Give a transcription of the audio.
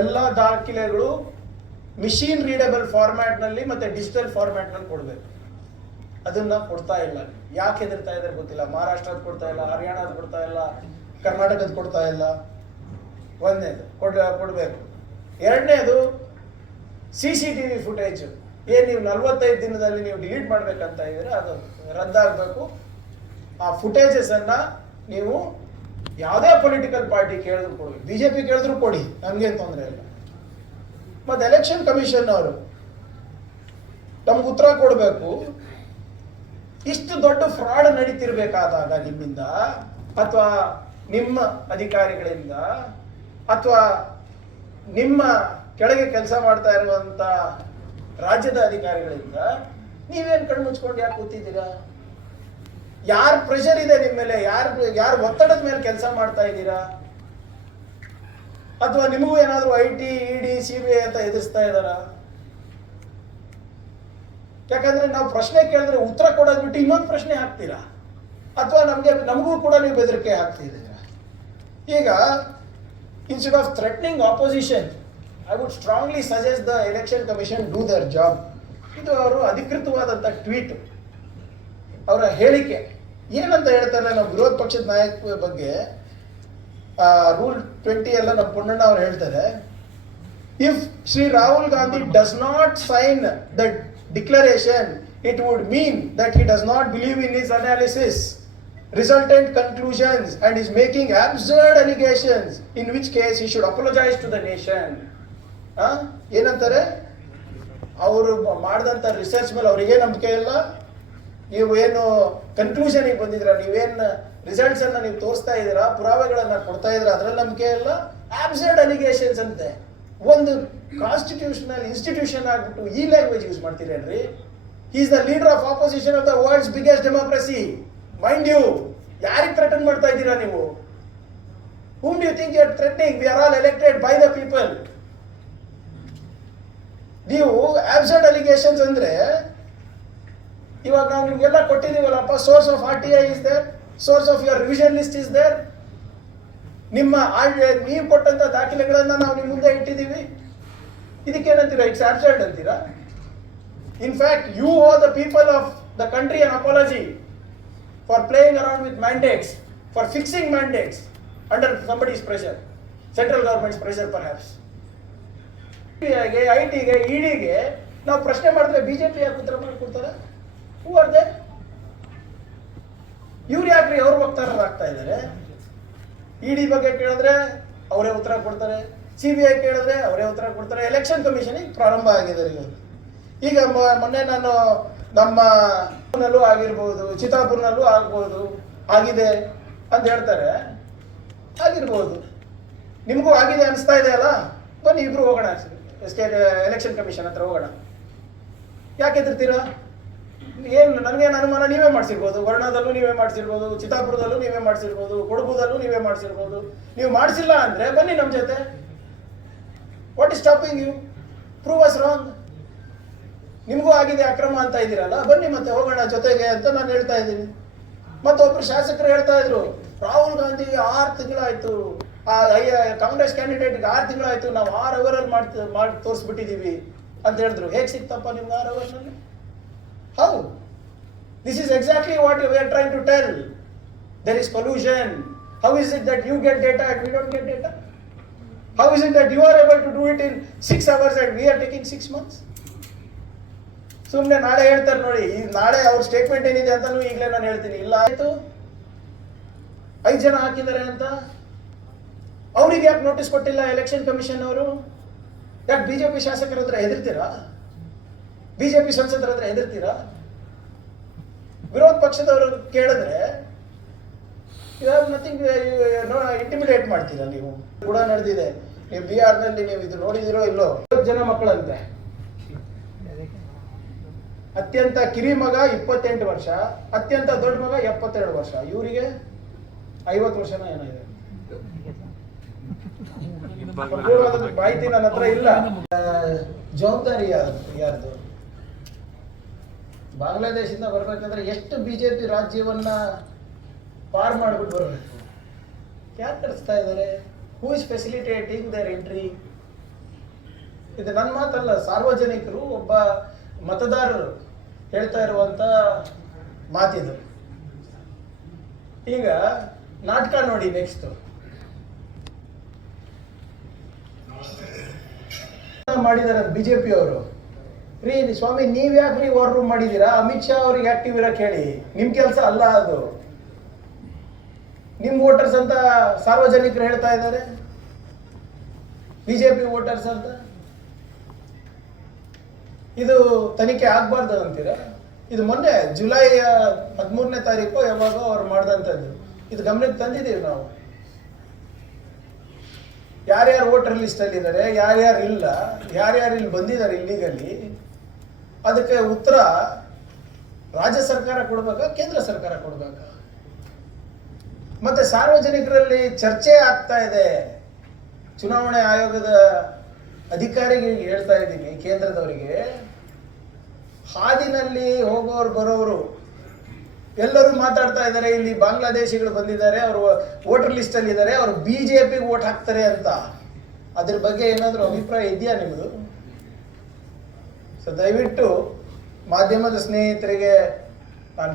ಎಲ್ಲ ದಾಖಲೆಗಳು machine readable ಫಾರ್ಮ್ಯಾಟ್ನಲ್ಲಿ ಮತ್ತೆ ಡಿಜಿಟಲ್ ಫಾರ್ಮ್ಯಾಟ್ನಲ್ಲಿ ಕೊಡಬೇಕು. ಅದನ್ನ ಕೊಡ್ತಾ ಇಲ್ಲ. ಯಾಕೆ ಹೆದರ್ತಾ ಇದ್ದಾರೆ ಗೊತ್ತಿಲ್ಲ. ಮಹಾರಾಷ್ಟ್ರದ ಕೊಡ್ತಾ ಇಲ್ಲ, ಹರಿಯಾಣದ ಕೊಡ್ತಾ ಇಲ್ಲ, ಕರ್ನಾಟಕದ ಕೊಡ್ತಾ ಇಲ್ಲ. ಒಂದನೇದು, ಕೊಡ, ಕೊಡಬೇಕು. ಎರಡನೇದು C C T V footage ಏನು ನೀವು ನಲ್ವತ್ತೈದು ದಿನದಲ್ಲಿ ನೀವು ಡಿಲೀಟ್ ಮಾಡಬೇಕಂತ ಇದ್ರೆ ಅದು ರದ್ದಾಗಬೇಕು. ಆ ಫುಟೇಜಸನ್ನು ನೀವು ಯಾವುದೇ ಪೊಲಿಟಿಕಲ್ ಪಾರ್ಟಿ ಕೇಳಿದ್ರು ಕೊಡಿ. ಬಿ ಜೆ ಪಿ ಕೇಳಿದ್ರು ಕೊಡಿ. ನಮಗೇನು ತೊಂದರೆ ಇಲ್ಲ. ಮತ್ತು ಎಲೆಕ್ಷನ್ ಕಮಿಷನ್ ಅವರು, ನಮ್ಗೆ ಉತ್ತರ ಕೊಡಬೇಕು. ಇಷ್ಟು ದೊಡ್ಡ ಫ್ರಾಡ್ ನಡೀತಿರ್ಬೇಕಾದಾಗ ನಿಮ್ಮಿಂದ, ಅಥವಾ ನಿಮ್ಮ ಅಧಿಕಾರಿಗಳಿಂದ, ಅಥವಾ ನಿಮ್ಮ ಕೆಳಗೆ ಕೆಲಸ ಮಾಡ್ತಾ ಇರುವಂತ ರಾಜ್ಯದ ಅಧಿಕಾರಿಗಳಿಂದ, ನೀವೇನು ಕಣ್ಮುಚ್ಕೊಂಡು ಯಾಕೆ ಕೂತಿದ್ದೀರಾ? ಯಾರ ಪ್ರೆಷರ್ ಇದೆ ನಿಮ್ಮ ಮೇಲೆ? ಯಾರ ಯಾರ ಒತ್ತಡದ ಮೇಲೆ ಕೆಲಸ ಮಾಡ್ತಾ ಇದ್ದೀರಾ? ಅಥವಾ ನಿಮಗೂ ಏನಾದರೂ I T ED C B I ಅಂತ ಎದುರಿಸ್ತಾ ಇದ್ದಾರಾ? ಯಾಕಂದ್ರೆ ನಾವು ಪ್ರಶ್ನೆ ಕೇಳಿದ್ರೆ ಉತ್ತರ ಕೊಡೋದು ಬಿಟ್ಟು ಇನ್ನೊಂದು ಪ್ರಶ್ನೆ ಹಾಕ್ತೀರಾ? ಅಥವಾ ನಮಗೆ, ನಮಗೂ ಕೂಡ ನೀವು ಬೆದರಿಕೆ ಹಾಕ್ತಿದ್ದೀರಾ ಈಗ instead of threatening opposition I would strongly suggest the election commission do their job ಇದು ಅವರು ಅಧಿಕೃತವಾದಂಥ ಟ್ವೀಟ್. ಅವರ ಹೇಳಿಕೆ. ಏನಂತ ಹೇಳ್ತಾರೆ, ನಮ್ಮ ವಿರೋಧ ಪಕ್ಷದ ನಾಯಕ ಬಗ್ಗೆ ರೂಲ್ ಟ್ವೆಂಟಿ ಎಲ್ಲ ನಮ್ಮ ಪುಣ್ಣಣ್ಣ ಅವ್ರು ಹೇಳ್ತಾರೆ. If Shri Rahul Gandhi does not sign the declaration it would mean that he does not believe in his analysis resultant conclusions, and is making absurd allegations in which case he should apologize to the nation? ಏನಂತಾರೆ? ಅವರು ಮಾಡಿದಂಥ research ಮೇಲೆ ಅವರಿಗೆ ನಂಬಿಕೆ ಇಲ್ಲ. ನೀವು ಏನು ಕನ್ಕ್ಲೂಷನಿಗೆ ಬಂದಿದ್ದೀರಾ? ನೀವೇನು ರಿಸಲ್ಟ್ಸ್ ಅನ್ನ ನೀವು ತೋರಿಸ್ತಾ ಇದ್ದೀರಾ? ಪುರಾವೆಗಳನ್ನು ಕೊಡ್ತಾ ಇದ್ದೀರಾ? ಅದರಲ್ಲಿ ನಂಬಿಕೆ ಇಲ್ಲ? ಆಬ್ಸರ್ಡ್ ಅಲಿಗೇಷನ್ಸ್ ಅಂತೆ. ಒಂದು ಕಾನ್ಸ್ಟಿಟ್ಯೂಷನಲ್ ಇನ್ಸ್ಟಿಟ್ಯೂಷನ್ ಆಗ್ಬಿಟ್ಟು ಈ language use ಮಾಡ್ತೀರೇನ್ರಿ is the leader of opposition of the world's biggest democracy mind you ಯಾರಿಗೆ ಥ್ರೆಟನ್ ಮಾಡ್ತಾ ಇದ್ದೀರಾ ನೀವು? Whom you think you threatening we are all elected by the people ನೀವು ಆಬ್ಸರ್ಡ್ ಅಲಿಗೇಷನ್ಸ್ ಅಂದ್ರೆ ಇವಾಗ ನಾವು ನಿಮಗೆಲ್ಲ ಕೊಟ್ಟಿದ್ದೀವಲ್ಲಪ್ಪ source of R T I is there source of your revision list is there ನಿಮ್ಮ ನೀವು ಕೊಟ್ಟಂತ ದಾಖಲೆಗಳನ್ನು ನಾವು ನಿಮ್ಮ ಮುಂದೆ ಇಟ್ಟಿದ್ದೀವಿ. ಇದಕ್ಕೇನಂತೀರಾ ಇಟ್ಸ್ ಆಬ್ಸರ್ಡ್ ಅಂತೀರಾ? In fact you owe the people of the country an apology for playing around with mandates for fixing mandates under somebody's pressure central government's pressure perhaps I ಟಿಗೆ ಇಡಿಗೆ ನಾವು ಪ್ರಶ್ನೆ ಮಾಡಿದ್ರೆ ಬಿಜೆಪಿ ಯಾಕೆ ಉತ್ತರ ಮಾಡ್ಕೊಡ್ತಾರೆ? ಹೂ ಆರ್ ಇವ್ರು ಯಾಕ್ರಿ ಅವ್ರ ವಕ್ತಾರರಾಗ್ತಾ ಇದ್ದಾರೆ? ಇಡಿ ಬಗ್ಗೆ ಕೇಳಿದ್ರೆ ಅವರೇ ಉತ್ತರ ಕೊಡ್ತಾರೆ. ಸಿ ಬಿ ಐ ಕೇಳಿದ್ರೆ ಅವರೇ ಉತ್ತರ ಕೊಡ್ತಾರೆ. ಎಲೆಕ್ಷನ್ ಕಮಿಷನ್ ಪ್ರಾರಂಭ ಆಗಿದೆ ಈಗ ಈಗ ಮೊನ್ನೆ ನಾನು ನಮ್ಮ ಆಗಿರ್ಬೋದು, ಚಿತ್ತಾಪುರ್ನಲ್ಲೂ ಆಗ್ಬೋದು, ಆಗಿದೆ ಅಂತ ಹೇಳ್ತಾರೆ. ಆಗಿರ್ಬೋದು. ನಿಮಗೂ ಆಗಿದೆ ಅನಿಸ್ತಾ ಇದೆ ಅಲ್ಲ? ಬನ್ನಿ ಇಬ್ರು ಹೋಗೋಣ. ಸ್ಟೇಟ್ ಎಲೆಕ್ಷನ್ ಕಮಿಷನ್ ಹತ್ರ ಹೋಗೋಣ. ಯಾಕೆ ಹೆದರ್ತೀರಾ? ಏನು ನನಗೇನು ಅನುಮಾನ ನೀವೇ ಮಾಡಿಸಿರ್ಬೋದು. ವರ್ಣದಲ್ಲೂ ನೀವೇ ಮಾಡಿಸಿರ್ಬೋದು. ಚಿತ್ತಾಪುರದಲ್ಲೂ ನೀವೇ ಮಾಡಿಸಿರ್ಬೋದು. ಕೊಡಗುದಲ್ಲೂ ನೀವೇ ಮಾಡಿಸಿರ್ಬೋದು. ನೀವು ಮಾಡಿಸಿಲ್ಲ ಅಂದರೆ ಬನ್ನಿ ನಮ್ಮ ಜೊತೆ. What is stopping you prove us wrong ನಿಮಗೂ ಆಗಿದೆ ಅಕ್ರಮ ಅಂತ ಇದ್ದೀರಲ್ಲ, ಬನ್ನಿ ಮತ್ತೆ ಹೋಗೋಣ ಜೊತೆಗೆ ಅಂತ ನಾನು ಹೇಳ್ತಾ ಇದ್ದೀನಿ. ಮತ್ತೊಬ್ರು ಶಾಸಕರು ಹೇಳ್ತಾ ಇದ್ರು, ರಾಹುಲ್ ಗಾಂಧಿ ಆರು ತಿಂಗಳಾಯ್ತು. ಆ ಕಾಂಗ್ರೆಸ್ ಕ್ಯಾಂಡಿಡೇಟ್ಗೆ ಆರು ತಿಂಗಳಾಯ್ತು. ನಾವು ಆರು ಅವರಲ್ಲಿ ಮಾಡಿ ಮಾಡಿ ತೋರಿಸ್ಬಿಟ್ಟಿದ್ದೀವಿ ಅಂತ ಹೇಳಿದ್ರು. ಹೇಗೆ ಸಿಕ್ತಪ್ಪ ನಿಮ್ಗೆ ಆರು ಅವರ್ನಲ್ಲಿ how this is exactly what you are trying to tell there is pollution how is it that you get data and we don't get data how is it that you are able to do it in six hours and we are taking six months ಸುಮ್ಮನೆ ನಾಳೆ ಹೇಳ್ತಾರೆ ನೋಡಿ, ಈ ನಾಳೆ ಅವ್ರ statement ಏನಿದೆ ಅಂತಲೂ ಈಗಲೇ ನಾನು ಹೇಳ್ತೀನಿ. ಇಲ್ಲ, ಆಯಿತು. ಐದು ಜನ ಹಾಕಿದ್ದಾರೆ ಅಂತ. ಅವ್ರಿಗೆ ಯಾಕೆ ನೋಟಿಸ್ ಕೊಟ್ಟಿಲ್ಲ ಎಲೆಕ್ಷನ್ ಕಮಿಷನ್ ಅವರು? ಯಾಕೆ ಪಿ ಶಾಸಕರ ಹತ್ರ ಹೆದರ್ತೀರಾ? ಬಿಜೆಪಿ ಸಂಸದರ ಹತ್ರ ಹೆದರ್ತೀರಾ? ವಿರೋಧ ಪಕ್ಷದವರು ಕೇಳಿದ್ರೆ ನಥಿಂಗ್ ಇಂಟಿಮಿಡೇಟ್ ಮಾಡ್ತೀರಾ ನೀವು? ಕೂಡ ನಡೆದಿದೆ. ನೀವು ಬಿಹಾರ್ನಲ್ಲಿ ನೀವು ಇದು ನೋಡಿದಿರೋ ಇಲ್ಲೋ? ಜನ ಮಕ್ಕಳಂತೆ. ಅತ್ಯಂತ ಕಿರಿ ಮಗ ಇಪ್ಪತ್ತೆಂಟು ವರ್ಷ ಅತ್ಯಂತ ದೊಡ್ಡ ಮಗ ಎಪ್ಪತ್ತೆರಡು ವರ್ಷ. ಇವರಿಗೆ ಐವತ್ತು ವರ್ಷನ ಏನೋ ಇದೆ. ಸಂಪೂರ್ಣವಾದ ಮಾಹಿತಿ ನನ್ನ ಹತ್ರ ಇಲ್ಲ. ಜವಾಬ್ದಾರಿ ಯಾರು ಯಾರ್ದು? ಬಾಂಗ್ಲಾದೇಶದಿಂದ ಬರ್ಬೇಕಂದ್ರೆ ಎಷ್ಟು ಬಿಜೆಪಿ ರಾಜ್ಯವನ್ನ ಪಾರ್ ಮಾಡ್ಬಿಟ್ಟು ಬರಬೇಕು? ಯಾರು ನಡೆಸ್ತಾ ಇದ್ದಾರೆ? Who is facilitating their entry ಇದು ನನ್ನ ಮಾತಲ್ಲ, ಸಾರ್ವಜನಿಕರು ಒಬ್ಬ ಮತದಾರರು ಹೇಳ್ತಾ ಇರುವಂತ ಮಾತಿದ್ರು ಈಗ ನಾಟಕ ನೋಡಿ ನೆಕ್ಸ್ಟ್ ಮಾಡಿದಾರೆ ಬಿಜೆಪಿ ಅವರು ರೀ ಸ್ವಾಮಿ, ನೀವ್ ಯಾಕ್ರಿ ವಾರ್ ರೂಮ್ ಮಾಡಿದ್ದೀರಾ ಅಮಿತ್ ಶಾ ಅವ್ರಿಗೆ ಆಕ್ಟಿವ್ ಇರಕ್ ಹೇಳಿ. ನಿಮ್ಮ ಕೆಲಸ ಅಲ್ಲ ಅದು. ನಿಮ್ಮ ವೋಟರ್ಸ್ ಅಂತ ಸಾರ್ವಜನಿಕರು ಹೇಳ್ತಾ ಇದ್ದಾರೆ? ಬಿಜೆಪಿ ವೋಟರ್ಸ್ ಅಂತ? ಇದು ತನಿಖೆ ಆಗಬಾರ್ದು ಅಂತೀರಾ? ಇದು ಮೊನ್ನೆ ಜುಲೈ ಹದಿಮೂರನೇ ತಾರೀಕು ಯಾವಾಗ ಅವ್ರು ಮಾಡ್ದಂಥದ್ದು. ಇದು ಗಮನಕ್ಕೆ ತಂದಿದ್ದೀವಿ ನಾವು. ಯಾರ್ಯಾರು ವೋಟರ್ ಲಿಸ್ಟ್ ಅಲ್ಲಿ ಇದ್ದಾರೆ ಯಾರ್ಯಾರು ಇಲ್ಲ, ಯಾರ್ಯಾರು ಇಲ್ಲಿ ಬಂದಿದ್ದಾರೆ ಇಲ್ಲಿಗಲ್ಲಿ ಅದಕ್ಕೆ ಉತ್ತರ ರಾಜ್ಯ ಸರ್ಕಾರ ಕೊಡಬೇಕಾ, ಕೇಂದ್ರ ಸರ್ಕಾರ ಕೊಡಬೇಕಾ? ಮತ್ತೆ ಸಾರ್ವಜನಿಕರಲ್ಲಿ ಚರ್ಚೆ ಆಗ್ತಾ ಇದೆ. ಚುನಾವಣೆ ಆಯೋಗದ ಅಧಿಕಾರಿಗಳಿಗೆ ಹೇಳ್ತಾ ಇದ್ದೀನಿ, ಕೇಂದ್ರದವರಿಗೆ. ಹಾದಿನಲ್ಲಿ ಹೋಗೋರು ಬರೋರು, ಎಲ್ಲರೂ ಮಾತಾಡ್ತಾ ಇದ್ದಾರೆ. ಇಲ್ಲಿ ಬಾಂಗ್ಲಾದೇಶಿಗಳು ಬಂದಿದ್ದಾರೆ, ಅವರು ವೋಟರ್ ಲಿಸ್ಟ್ ಅಲ್ಲಿ ಇದ್ದಾರೆ, ಅವರು ಪಿಗೆ ವೋಟ್ ಹಾಕ್ತಾರೆ ಅಂತ. ಅದ್ರ ಬಗ್ಗೆ ಏನಾದರೂ ಅಭಿಪ್ರಾಯ ಇದೆಯಾ ನಿಮ್ಮದು ಸೊ ದಯವಿಟ್ಟು ಮಾಧ್ಯಮದ ಸ್ನೇಹಿತರಿಗೆ ನಾನು